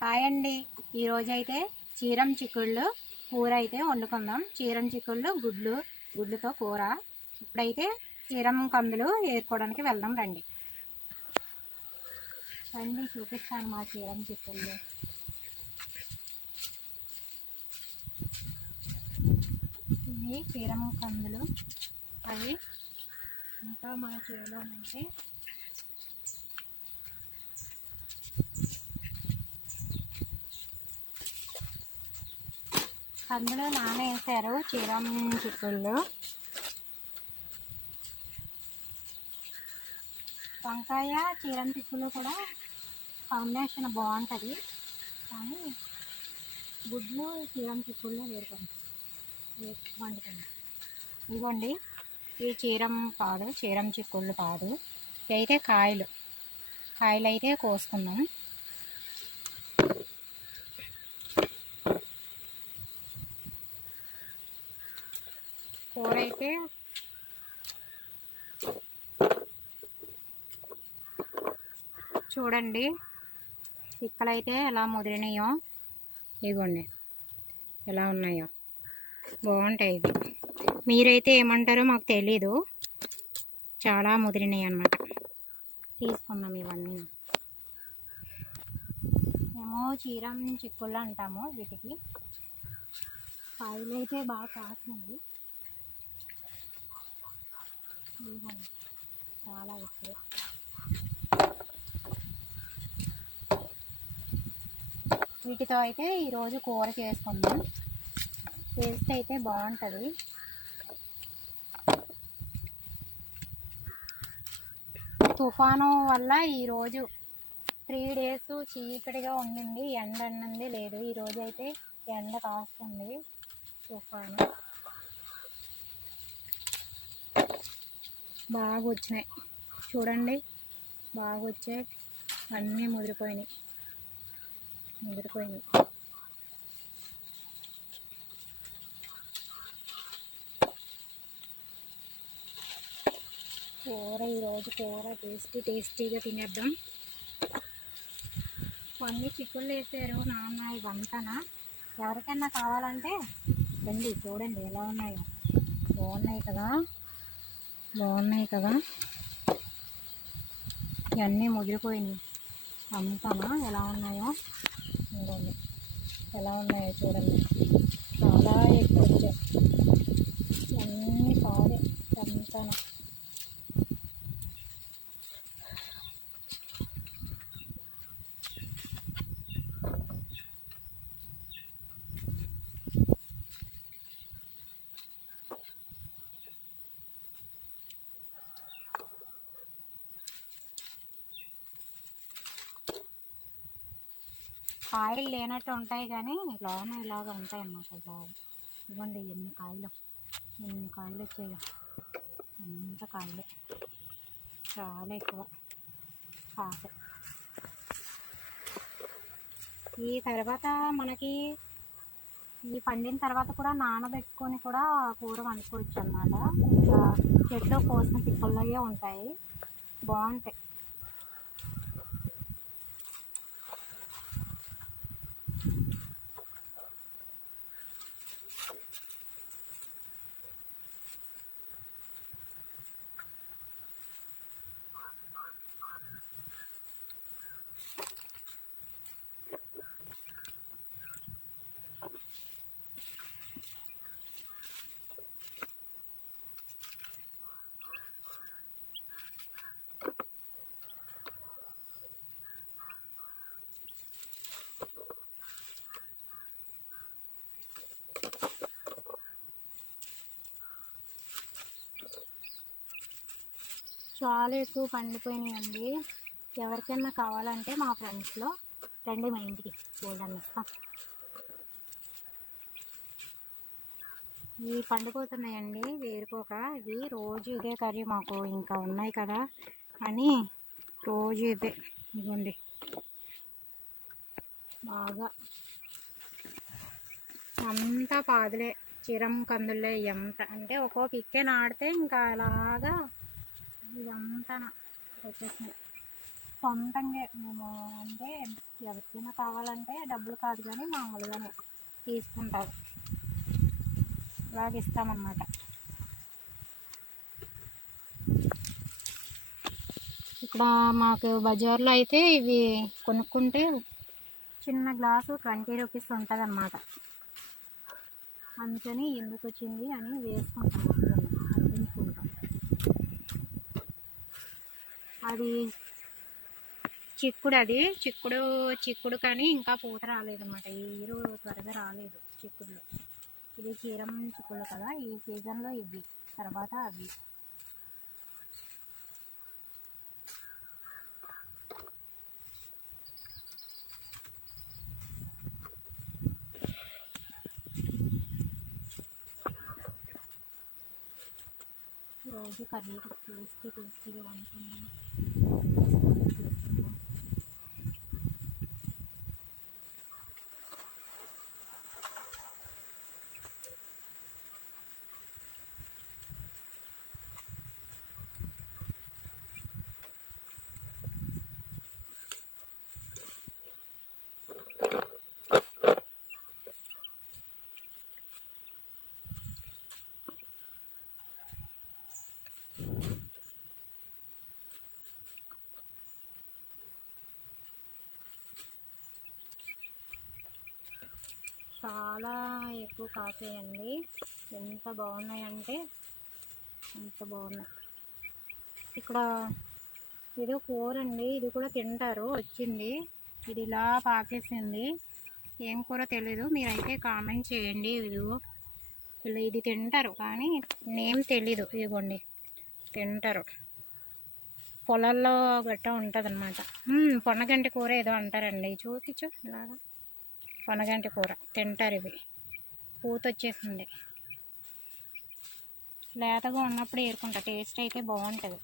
Hi అండి. ఈరోజైతే చీరం చిక్కుళ్ళు కూర అయితే వండుకుందాం. చీరం చిక్కుళ్ళు గుడ్లుతో కూర. ఇప్పుడైతే చీరం కందులు ఏరుకోవడానికి వెళ్దాం రండి. చూపిస్తాను మా చీరం చిక్కుళ్ళు. ఇవి చీరం కందులు. అవి ఇంకా మా చేలోనంటే కందులు నానేసారు చీరం చిక్కుళ్ళు. వంకాయ చీరం చిక్కుళ్ళు కూడా కాంబినేషన్ బాగుంటుంది, కానీ గుడ్లు చీరం చిక్కుళ్ళు వండుకుంది. ఇవ్వండి, ఈ చీరం చిక్కుళ్ళు కాదు, అయితే కాయలు అయితే కోసుకున్నాం. కూర అయితే చూడండి, చిక్కలైతే ఎలా ముదిరినాయో, ఇవ్వండి ఎలా ఉన్నాయో, బాగుంటాయి. ఇది మీరైతే ఏమంటారో మాకు తెలీదు, చాలా ముదిరినాయి అన్నమాట. తీసుకున్నాం ఇవన్నీ. మేము చీరం చిక్కుళ్ళు అంటాము వీటికి. కాయలు అయితే బాగా కాసినాయి, చాలా ఎక్కువ. వీటితో అయితే ఈరోజు కూర చేసుకుందాం. టేస్ట్ అయితే బాగుంటుంది. తుఫాను వల్ల ఈరోజు 3 days చీకటిగా ఉండింది, ఎండ అన్నది లేదు. ఈరోజు అయితే ఎండ కాస్తుంది. తుఫాను బాగా వచ్చినాయి చూడండి, బాగా వచ్చాయి. అన్నీ ముదిరిపోయినాయి. ఈరోజు కూర టేస్టీగా తినేద్దాం. కొన్ని చిక్కుళ్ళు వేసారు నాన్న, ఇవంతానా. ఎవరికైనా కావాలంటే రండి, చూడండి ఎలా ఉన్నాయో. బాగున్నాయి కదా. ఇవన్నీ ముదిరిపోయినాయి అంతానా. ఎలా ఉన్నాయో చూడండి. చాలా ఎక్కువ వచ్చాయి. అన్నీ కాదే అంతానా. కాయలు లేనట్టు ఉంటాయి, కానీ లోన ఇలాగ ఉంటాయి అన్నమాట. ఇవ్వండి ఎన్ని కాయలు వచ్చాయో. అంత కాయలే, చాలా ఎక్కువ కాస. ఈ తర్వాత మనకి ఈ పండిన తర్వాత కూడా నానబెట్టుకొని కూడా కూర వండుకోవచ్చు అన్నమాట. ఇంకా చెట్లు కోసిన చిక్కుళ్ళే ఉంటాయి, బాగుంటాయి. చాలా ఎక్కువ పండిపోయినాయండి. ఎవరికైనా కావాలంటే మా ఫ్రెండ్స్లో రండి, మా ఇంటికి చూడండి ఇస్తాం. ఇవి పండిపోతున్నాయండి వేరుకోక. ఇవి రోజు ఇదే కర్రీ మాకు, ఇంకా ఉన్నాయి కదా అని రోజు ఇదే. ఇవ్వండి బాగా అంతా పాదులే, చీరం కందులే. ఎంత అంటే ఒక్కో పిక్కే నాడితే ఇంకా అలాగా ఇదంతా వచ్చేసినాయి. సొంతంగా మేము అంటే ఎవరికైనా కావాలంటే డబ్బులు కాదు కానీ మామూలుగానే తీసుకుంటారు, ఇలాగ ఇస్తామన్నమాట. ఇక్కడ మాకు బజార్లో అయితే ఇవి కొనుక్కుంటే చిన్న గ్లాసు 20 రూపీస్ ఉంటుంది అన్నమాట. అందుకని ఎందుకు వచ్చింది అని వేసుకుంటాం, అందించుకుంటాం. అది చిక్కుడు, అది చిక్కుడు కానీ ఇంకా పూత రాలేదన్నమాట. ఈ ఇయర్ త్వరగా రాలేదు చిక్కుడులో. ఇది చీరం చిక్కుళ్ళు కదా, ఈ సీజన్లో ఇవి, తర్వాత అవి. రోజు కర్రీ టేస్టీగా వండుకుంటాం. చాలా ఎక్కువ కాసాయండి, ఎంత బాగున్నాయంటే అంత బాగున్నాయి. ఇక్కడ ఏదో కూర అండి, ఇది కూడా తింటారు, వచ్చింది. ఇది ఇలా పాకేసింది, ఏం కూర తెలీదు, మీరైతే కామెంట్ చేయండి. ఇది తింటారు కానీ నేమ్ తెలీదు. ఇదిగోండి, తింటారు, పొలాల్లో గట్టా ఉంటుంది అన్నమాట. పొన్నగంటి కూర ఏదో అంటారండి, చూపించు ఇలాగా. పొనగంటి కూర తింటారు. ఇవి పూత వచ్చేసింది, లేతగా ఉన్నప్పుడు ఏరుకుంటా, టేస్ట్ అయితే బాగుంటుంది.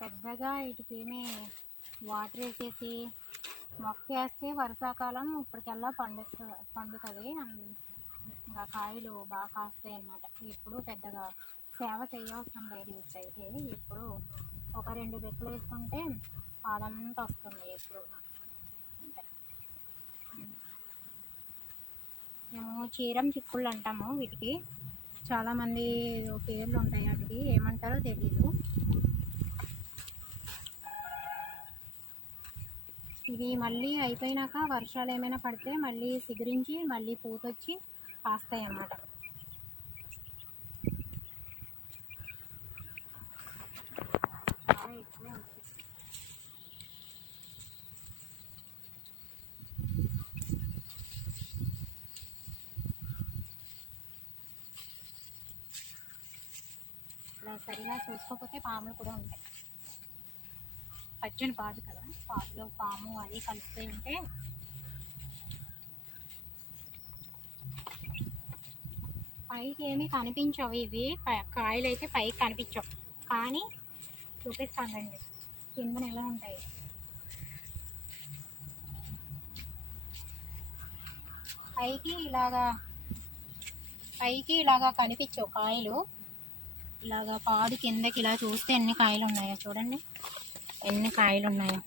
పెద్దగా వీటికేమీ వాటర్ వేసేసి మొక్క వేస్తే వర్షాకాలం ఇప్పటికెల్లా పండుతుంది. ఇంకా కాయలు బాగా కాస్తాయి అన్నమాట. ఎప్పుడు పెద్దగా సేవ చేయవసరం లేదు. వీటికైతే ఎప్పుడు ఒక 2 రెక్కలు వేసుకుంటే అదంతా వస్తుంది ఎప్పుడు. అంటే మేము చీరం చిక్కుళ్ళు అంటాము వీటికి, చాలామంది పేర్లు ఉంటాయి, వాటికి ఏమంటారో తెలీదు. ఇవి మళ్ళీ అయిపోయినాక వర్షాలు ఏమైనా పడితే మళ్ళీ సిగురించి మళ్ళీ పూతొచ్చి కాస్తాయి అన్నమాట. ఇలా సరిగా చూసుకోకపోతే పాములు కూడా ఉంటాయి. పచ్చని పాదు కదా, పాదులో పాము అది కలిసిపోయి ఉంటే పైకి ఏమీ కనిపించవు. ఇవి కాయలు అయితే పైకి కనిపించవు, కానీ చూపిస్తానండి కిందన ఎలా ఉంటాయి. పైకి ఇలాగా కనిపించవు కాయలు. ఇలాగా పాదు కిందకి ఇలా చూస్తే ఎన్ని కాయలు ఉన్నాయో చూడండి, ఎన్ని కాయలు ఉన్నాయో.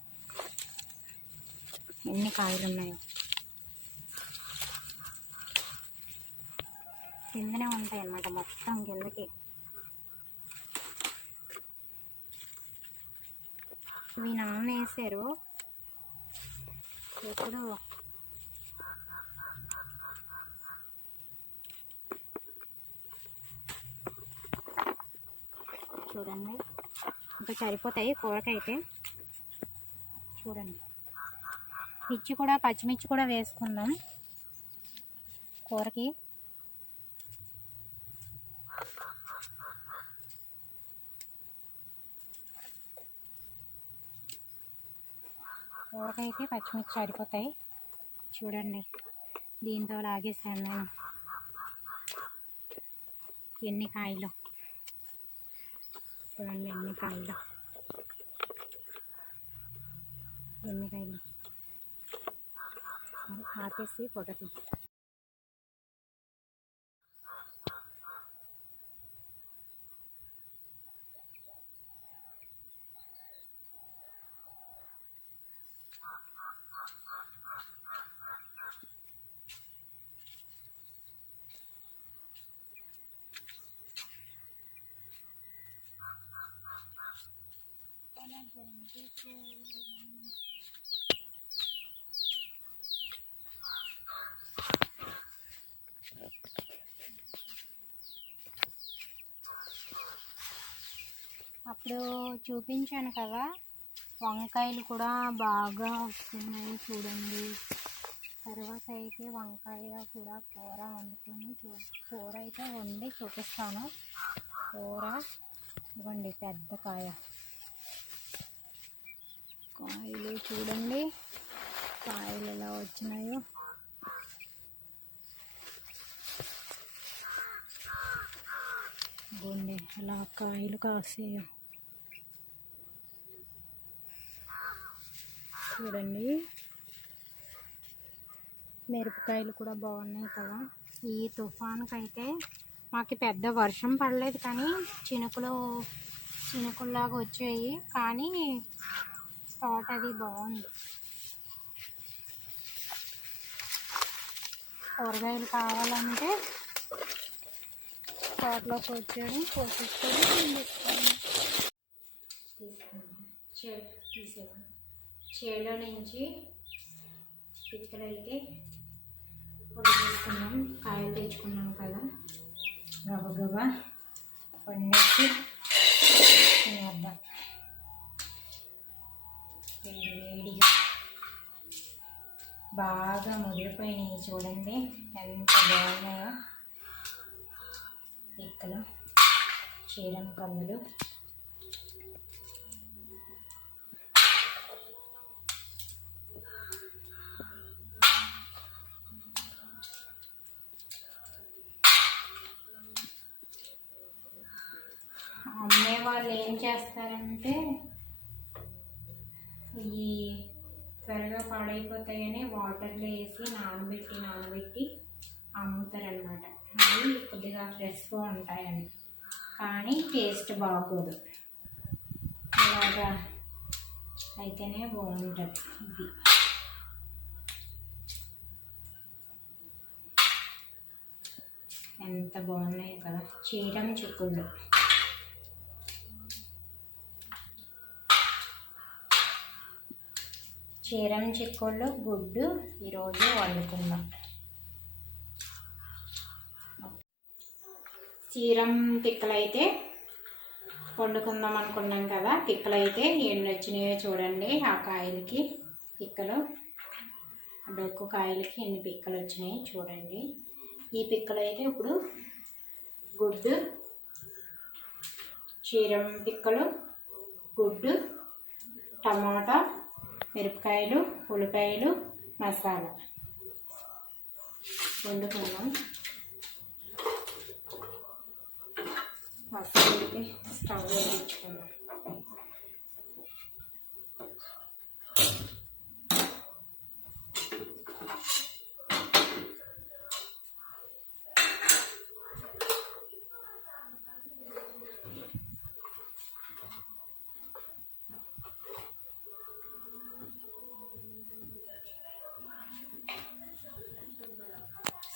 కిందనే ఉంటాయి అన్నమాట, మొత్తం కిందకి. ఇవి నాన్న వేసారు ఎప్పుడు. చూడండి, ఇంకా సరిపోతాయి కూరకైతే. చూడండి, పచ్చిమిర్చి కూడా వేసుకుందాం కూరకి. కూరకైతే పచ్చిమిర్చి సరిపోతాయి. చూడండి, దీంతో లాగేసాను నేను ఎన్ని కాయలు. చూడండి ఎన్ని కాయలు ఆపేసి ఫోటో తీసి అప్పుడు చూపించాను కదా, వంకాయలు కూడా బాగా వస్తున్నాయి చూడండి. తర్వాత అయితే వంకాయ కూడా కూర వండుకొని కూర అయితే వండి చూపిస్తాను. కూర ఇవ్వండి, పెద్ద కాయలు చూడండి, కాయలు ఎలా వచ్చినాయో. ఇవ్వండి అలా కాయలు కాసాయో చూడండి. మిరపకాయలు కూడా బాగున్నాయి కదా. ఈ తుఫానుకైతే మాకు పెద్ద వర్షం పడలేదు, కానీ చినుకుల్లాగా వచ్చాయి. కానీ తోట అది బాగుంది. కూరగాయలు కావాలంటే తోటలోకి వచ్చాడు, కోసుకొని తీసేవాడు. చేలో నుంచి పిక్కలు అయితే పొడి తీసుకున్నాం. కాయలు తెచ్చుకున్నాం కదా, గబగబా పండేసి తినేద్దాం వేడిగా. బాగా ముదిరిపోయినాయి చూడండి, ఎంత బాగున్నాయో పిక్కలు, చీరం కందులు. అమ్మే వాళ్ళు ఏం చేస్తారంటే, ఈ త్వరగా పాడైపోతాయని వాటర్లో వేసి నానబెట్టి అమ్ముతారనమాట. అవి కొద్దిగా ఫ్రెష్గా ఉంటాయని, కానీ టేస్ట్ బాగోదు. ఇలాగా అయితేనే బాగుంటుంది. ఇది ఎంత బాగున్నాయి కదా, చీరం చిక్కుళ్ళు. చీరం చిక్కుళ్ళు గుడ్డు ఈరోజు వండుకుందాం. చీరం పిక్కలు అయితే వండుకుందాం అనుకున్నాం కదా. పిక్కలు అయితే ఎన్ని వచ్చినాయో చూడండి. ఆ కాయలకి పిక్కలు, డొక్కు కాయలకి ఎన్ని పిక్కలు వచ్చినాయి చూడండి. ఈ పిక్కలు అయితే ఇప్పుడు గుడ్డు, చీరం పిక్కలు, గుడ్డు, టమాటా, మిరపకాయలు, ఉల్లిపాయలు, మసాలా వండుకున్నాం. ఫస్ట్ అయితే స్టవ్ వేయించుకున్నాం.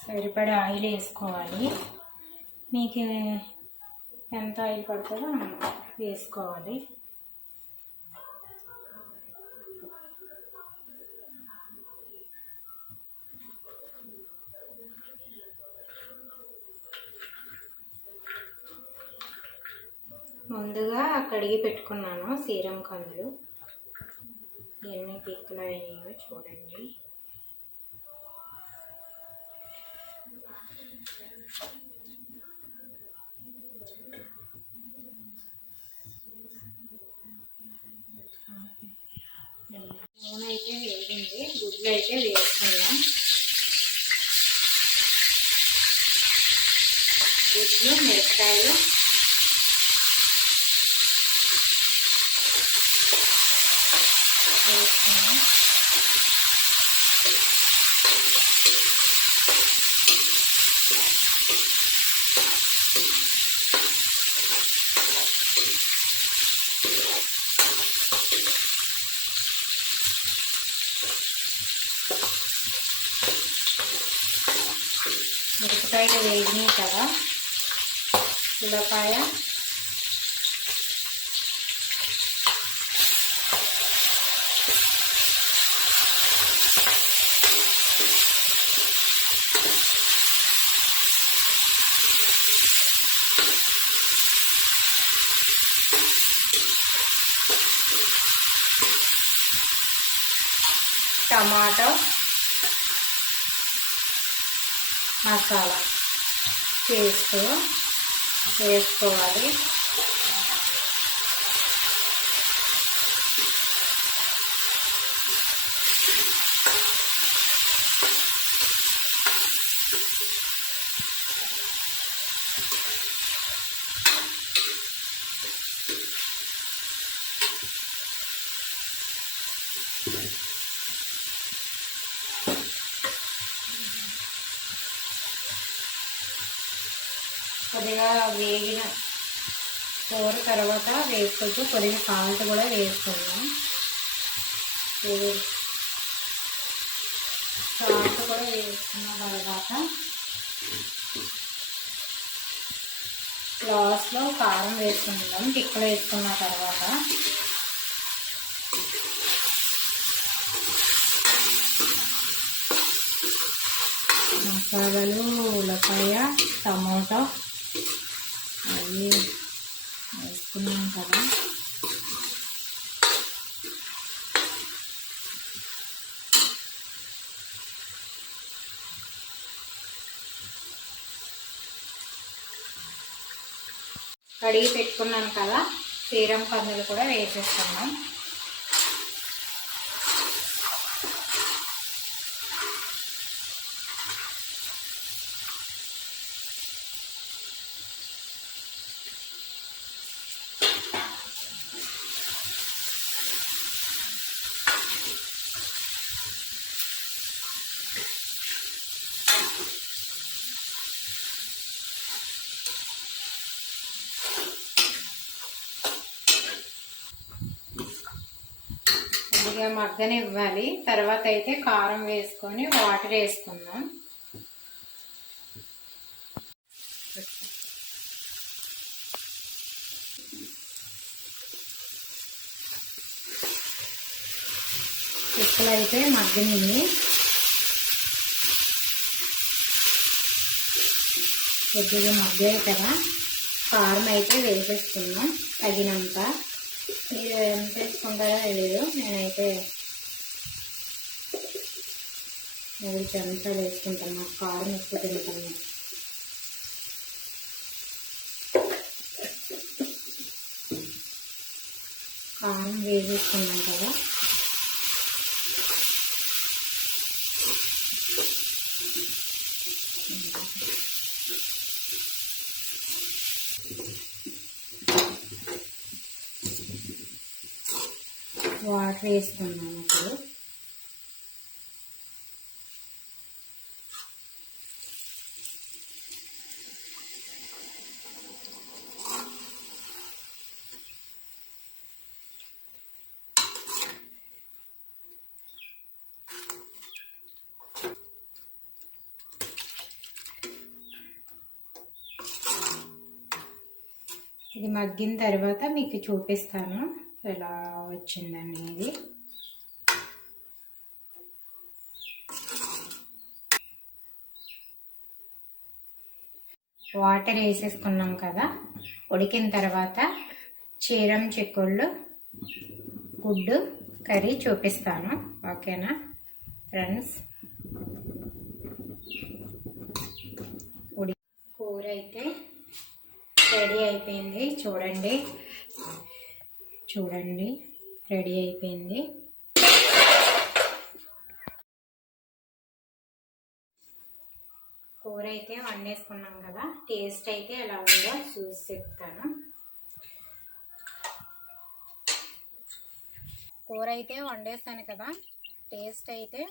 సరిపడా ఆయిల్ వేసుకోవాలి. మీకు ఎంత ఆయిల్ పడుతుందో వేసుకోవాలి. ముందుగా కడిగి పెట్టుకున్నాను చీరం కందులు. ఎన్ని పిక్కలు అయినాయో చూడండి. నూనె అయితే వేగింది, గుడ్లు అయితే వేసుకున్నాం. గుడ్లు, మిరపకాయలు, ఉల్లిపాయలు వేగినాయి కదా, ఉల్లిపాయ టమాటో మసాలా పేస్ట్ వేసుకోవాలి. కొద్దిగా వేగిన కూర తర్వాత వేసుకోవచ్చు. కొద్దిగా సాల్ట్ కూడా వేసుకుందాం. సాల్ట్ కూడా వేసుకున్న తర్వాత లాస్ట్లో కారం వేసుకుందాం. పిక్కలు వేసుకున్న తర్వాత మసాలాలు, ఉల్లిపాయ, టమాటో అవి వేసుకున్నాం కదా. కడిగి పెట్టుకున్నాను కదా, సీరం కందులు కూడా వేసేస్తున్నాం. కొద్దిగా మగ్గనివ్వాలి. తర్వాత అయితే కారం వేసుకొని వాటర్ వేసుకుందాం. ఇప్పుడైతే మగ్గనివి. కొద్దిగా మగ్గాయి కదా, కారం అయితే వేసేసుకున్నాం తగినంత. మీరు ఎంత వేసుకుంటారో తెలియదు, నేనైతే 3 చెంచాలు వేసుకుంటాను. నాకు కారం ఎక్కువ తింటాను. కారం వేసేసుకున్నాం కదా, వాటర్ వేసుకున్నాను. ఇప్పుడు ఇది మగ్గిన తర్వాత మీకు చూపిస్తాను ఎలా వచ్చిందనేది. వాటర్ వేసేసుకున్నాం కదా, ఉడికిన తర్వాత చీరం చిక్కుళ్ళు గుడ్డు కర్రీ చూపిస్తాను. ఓకేనా ఫ్రెండ్స్? కూర అయితే రెడీ అయిపోయింది. చూడండి రెడీ అయిపోయింది. కూర అయితే వండేసుకున్నాం కదా, టేస్ట్ అయితే ఎలా ఉందో చూసి చెప్తాను. కూర అయితే వండేసాను కదా, టేస్ట్ అయితే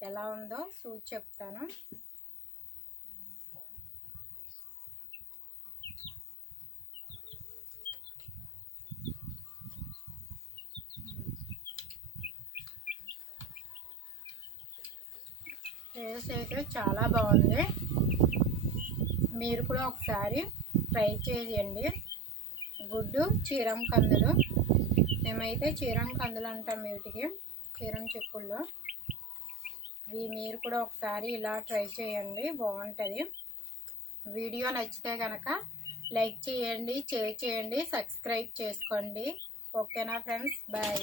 ఎలా ఉందో చూసి చెప్తాను. టేస్ట్ అయితే చాలా బాగుంది. మీరు కూడా ఒకసారి ట్రై చేయండి. గుడ్డు చీరం కందులు, మేమైతే చీరం కందులు అంటాం వీటికి, చీరం చిక్కుళ్ళు. ఇవి మీరు కూడా ఒకసారి ఇలా ట్రై చేయండి, బాగుంటుంది. వీడియో నచ్చితే కనుక లైక్ చేయండి, షేర్ చేయండి, సబ్స్క్రైబ్ చేసుకోండి. ఓకేనా ఫ్రెండ్స్, బాయ్.